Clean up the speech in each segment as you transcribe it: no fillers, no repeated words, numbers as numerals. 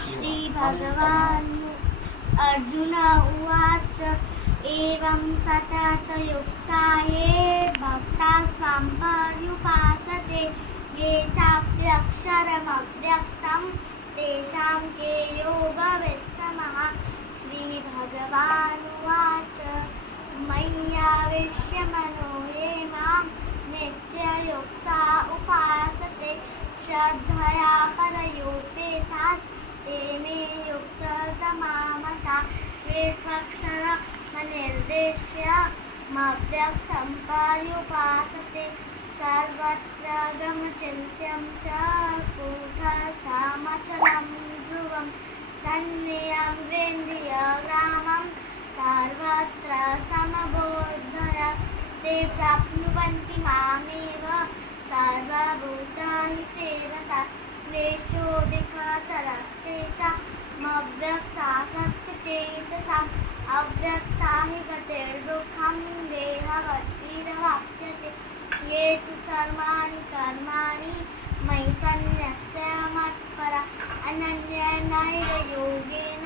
श्रीभगवान् अर्जुन उवाच एवं सततयुक्ता ये भक्ताः स्वां पर्युपासते ये चाप्यक्षरमव्यक्तं तेषां के योगवित्तमः श्रीभगवानुवाच मय्यावेश्य मनो ये मां नित्ययुक्ता उपासते श्रद्धया परयोपेतास्ते मे युक्ततमा मताः ये त्वक्षरमनिर्देश्य मव्यक्तं पर्युपासते सर्वत्र गमचिन्त्यं च कूटस्थमचलं ध्रुवं सन्नियम्रेन्द्रियग्रामं सर्वत्र समबोधय ते प्राप्नुवन्ति मामेव सर्वभूतहिते रताः क्लेशोऽधिकतरस्तेषामव्यक्तासक्तचेतसाम् अव्यक्ता हि गतिर्दुःखं देहवद्भिरवाप्यते ये तु सर्वाणि कर्माणि मयि सन्न्यस्य मत्परा अनन्येनैव योगेन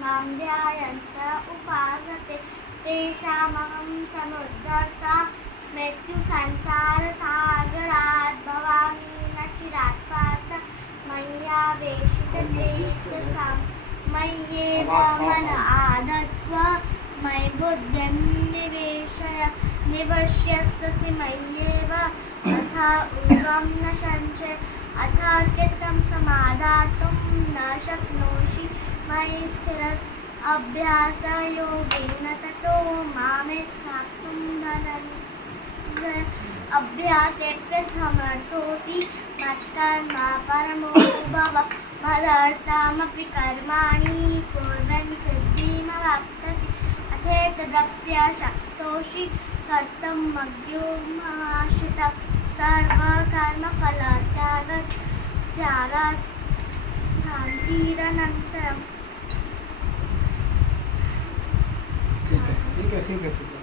मां ध्यायन्त उपासते तेषामहं समुद्धर्ता मृत्युसंसारसागरात् भवामि न चिरात् पार्थ मय्यावेशितचेतसां मय्येव मन आदत्स्व मयि बुद्धिं निवश्यसि मय्येव तथा ऊर्ध्वं न संशय अथा चित्तं समाधातुं न शक्नोषि मयि स्थिरः अभ्यासयोगेन ततो मामेच्छाप्तुं धनञ्जय अभ्यासेऽप्यसमर्थोऽसि मत्कर्मा परमो भव मदर्थमपि कर्माणि कुर्वन् सिद्धिमवाप्स्यसि अथेतदप्यशक्तोषि कर्तुं मद्योगमाश्रितः सर्वकर्मफलत्यागात् शान्तिरनन्तरम् ठीक है